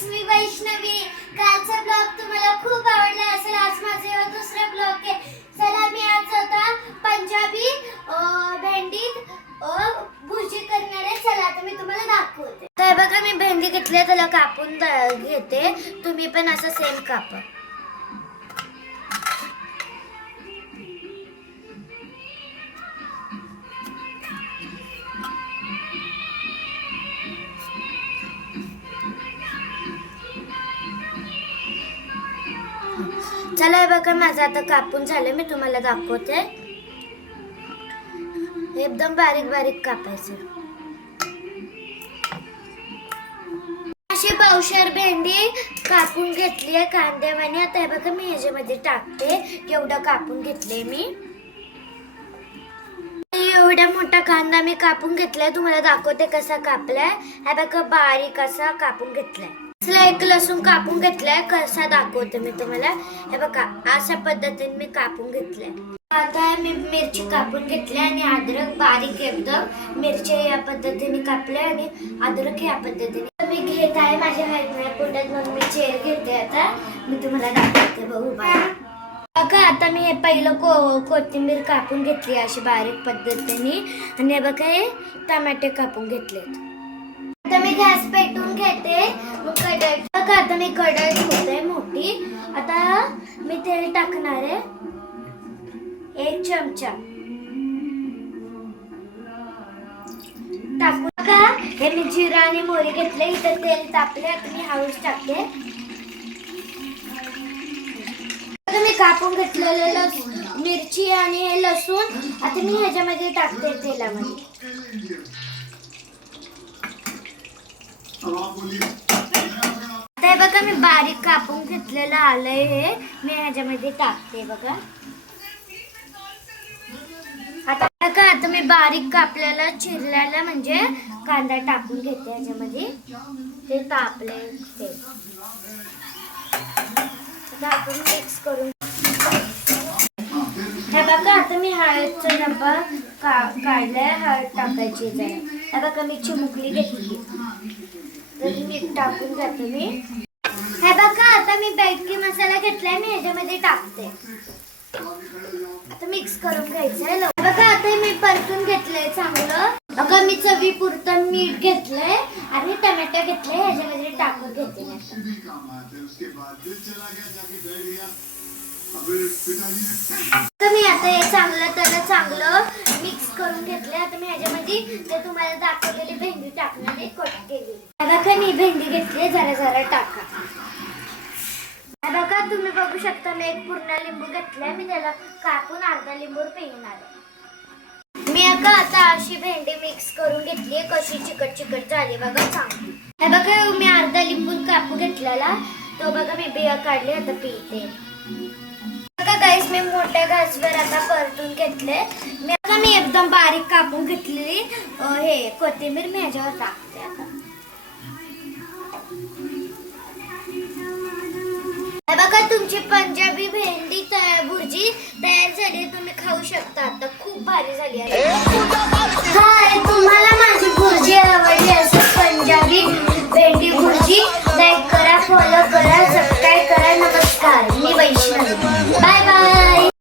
गाईस, मी वैष्णवी. कालचा ब्लॉग तुम्हाला खूप आवडला असेल. आज माझा दुसरा ब्लॉग आहे. चला, मी आज होता पंजाबी भेंडीत भुर्जी करणार आहे. चला आता मी तुम्हाला दाखवते. तर बघा, मी भेंडी घेतली, त्याला कापून घेते. तुम्ही पण असं सेम कापा. चला बघा, माझं आता कापून झालं. मी तुम्हाला दाखवते. एकदम बारीक बारीक कापायचं. अशी पावशेर भेंडी कापून घेतली आहे कांद्यावानी. आता हे बघा, मी ह्याच्यामध्ये टाकते. एवढं कापून घेतले मी. एवढा मोठा कांदा मी कापून घेतलाय. तुम्हाला दाखवते कसा कापलाय. हे बघा, बारीक असा कापून घेतलाय. एक लसूण कापून घेतलाय. कसा दाखवते मी तुम्हाला. हे बघा, अशा पद्धतीने मी कापून घेतलाय. आता मी मिरची कापून घेतली आणि अद्रक बारीक एकदम. मिरची या पद्धतीने कापल्या आणि अद्रक या पद्धतीने मी घेत आहे. माझ्या हातच्या पोटात मग मी चेर घेते. आता मी तुम्हाला दाखवते. बघू बघा, आता मी हे पहिलं कोथिंबीर कापून घेतली अशी बारीक पद्धतीने. आणि हे बघा, हे टमाटे कापून घेतलेत. आता मी गॅस पेटवून घेते. मग कढई बघा, आता मी कढई ठेवते मोठी. आता मी तेल टाकणार आहे 1 चमचा. टाकू का. हे मी जिरा आणि मोहरी घेतले. इथं तेल तापले. आता मी हळद टाकते. मी कापून घेतलेले मिरची आणि हे लसूण आता मी ह्याच्यामध्ये टाकते तेलामध्ये. आता बघा, मी बारीक कापून घेतलेलं आलंय. हे मी ह्याच्यामध्ये टाकते. बघा, आता मी बारीक कापलेला चिरलेला म्हणजे कांदा टाकून घेते ह्याच्यामध्ये. ते तापले ते आपण मिक्स करून. हे बघा, आता मी हळदचा डब्बा काढलाय. हळद टाकायची जरा. हे बघा, मी चिमुकली घेतली. तर मीठ टाकून जाते मी. हे बघा, आता मी बेडकी मसाला घेतलाय. मी ह्याच्यामध्ये टाकते. आता मिक्स करून घ्यायचंय. बघा, आता मी परतून घेतलंय चांगलं. बघा, मी चवीपुरतं मीठ घेतलंय आणि टमॅटो घेतले. ह्याच्यामध्ये टाकून घेते. मी आता हे चांगलं मिक्स करून घेतले. आता मी ह्याच्यामध्ये ते तुम्हाला दाखवलेली भेंडी टाकणार. कट केली. बघा, मी भेंडी घेतली. जरा जरा टाका. बघा, तुम्ही बघू शकता. मी एक पूर्ण लिंबू घेतलाय. मी त्याला कापून अर्धा लिंबू पिळणार आहे. मी आता अशी भेंडी मिक्स करून घेतली. कशी चिकट झाली बघा चांगली. हे बघा, मी अर्धा लिंबू कापून घेतलेला. तो बघा, मी बिया काढली. आता पिळते. बघा गाईस, मी मोठ्या गॅसवर आता परतून घेतले. मी एकदम बारीक कापून घेतलेली हे कोथिंबीर मी ह्याच्यावर टाकते. आता बघा, तुमची पंजाबी भेंडी भुर्जी तयार झाली. तुम्ही खाऊ शकता. आता खूप भारी झाली आहे.